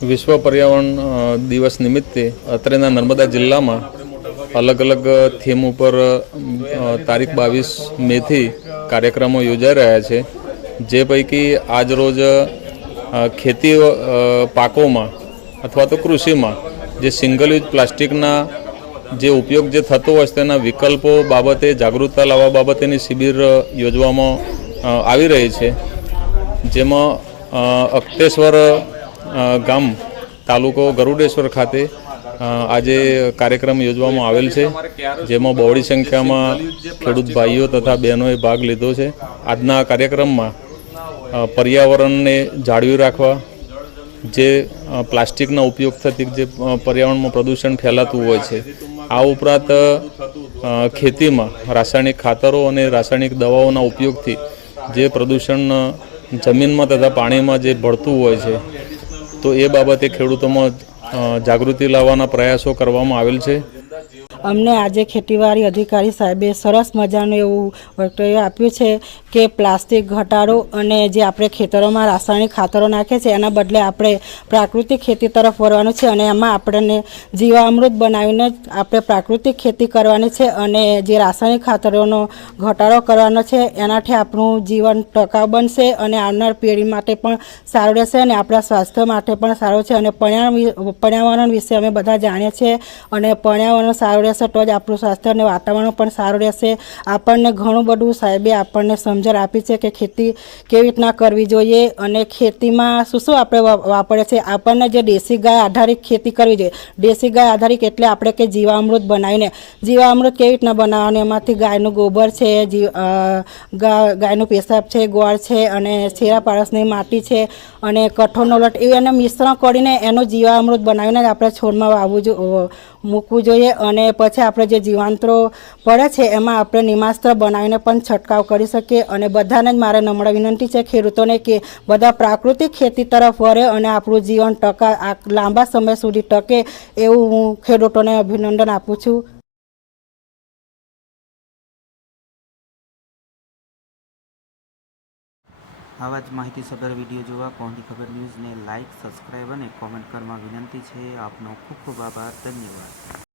વિશ્વ પર્યાવરણ દિવસ નિમિત્તે અત્રેના નર્મદા જિલ્લામાં અલગ અલગ થીમ ઉપર તારીખ 22 મેથી કાર્યક્રમો યોજાઈ રહ્યા છે, જે પૈકી આજરોજ ખેતી પાકોમાં અથવા તો કૃષિમાં જે સિંગલ યુઝ પ્લાસ્ટિકના જે ઉપયોગ જે થતો હોય તેના વિકલ્પો બાબતે જાગૃતતા લાવવા બાબતેની શિબિર યોજવામાં આવી રહી છે, જેમાં અક્તેશ્વર ગામ તાલુકો ગરુડેશ્વર ખાતે આજે કાર્યક્રમ યોજવામાં આવેલ છે, જેમાં બહોળી સંખ્યામાં ખેડૂત ભાઈઓ તથા બહેનોએ ભાગ લીધો છે। આજના કાર્યક્રમમાં પર્યાવરણને જાળવી રાખવા, જે પ્લાસ્ટિકના ઉપયોગ થતી જે પર્યાવરણમાં પ્રદૂષણ ફેલાતું હોય છે, આ ઉપરાંત ખેતીમાં રાસાયણિક ખાતરો અને રાસાયણિક દવાઓના ઉપયોગથી જે પ્રદૂષણ જમીનમાં તથા પાણીમાં જે ભળતું હોય છે, તો એ બાબતે ખેડૂતોમાં જાગૃતિ લાવવાના પ્રયાસો કરવામાં આવેલ છે। અમને આજે ખેતીવાડી અધિકારી સાહેબે સરસ મજાનું એવું વક્તવ્ય આપ્યું છે કે પ્લાસ્ટિક ઘટાડો અને જે આપણે ખેતરોમાં રાસાયણિક ખાતરો નાખે છે એના બદલે આપણે પ્રાકૃતિક ખેતી તરફ વળવાનું છે, અને એમાં આપણને જીવામૃત બનાવીને આપણે પ્રાકૃતિક ખેતી કરવાની છે, અને જે રાસાયણિક ખાતરોનો ઘટાડો કરવાનો છે, એનાથી આપણું જીવન ટકાઉ બનશે અને આવનાર પેઢી માટે પણ સારું રહેશે અને આપણા સ્વાસ્થ્ય માટે પણ સારું છે। અને પર્યાવરણ વિશે અમે બધા જાણીએ છીએ, અને પર્યાવરણ સારું રહેશે તો જ આપણું સ્વાસ્થ્ય અને વાતાવરણ પણ સારું રહેશે। આપણને ઘણું બધું સાહેબે આપણને સમજણ આપી છે કે ખેતી કેવી રીતના કરવી જોઈએ, અને ખેતીમાં શું શું આપણે વાપરીએ છીએ। આપણને જે દેશી ગાય આધારિત ખેતી કરવી જોઈએ। દેશી ગાય આધારિત એટલે આપણે કે જીવામૃત બનાવીને, જીવામૃત કેવી રીતના બનાવવાનું, એમાંથી ગાયનું ગોબર છે, ગાયનું પેશાબ છે, ગોળ છે, અને શેરા પારસની માટી છે, અને કઠોળનો લોટ, એને મિશ્રણ કરીને એનું જીવામૃત બનાવીને આપણે છોડમાં મૂકવું જોઈએ। અને પછી આપણે જે જીવાંતરો પડે છે એમાં આપણે નિમાસ્ત્ર બનાવીને પણ છંટકાવ કરી શકીએ। અને બધાને જ મારે નમ્ર વિનંતી છે ખેડૂતોને કે બધા પ્રાકૃતિક ખેતી તરફ વળે અને આપણું જીવન લાંબા સમય સુધી ટકે એવું હું ખેડૂતોને અભિનંદન આપું છું। આવા જ માહિતીસભર વિડીયો જોવા પહોંચી ખબર ન્યૂઝને લાઇક, સબસ્ક્રાઈબ અને કોમેન્ટ કરવા વિનંતી છે। આપનો ખૂબ ખૂબ આભાર, ધન્યવાદ।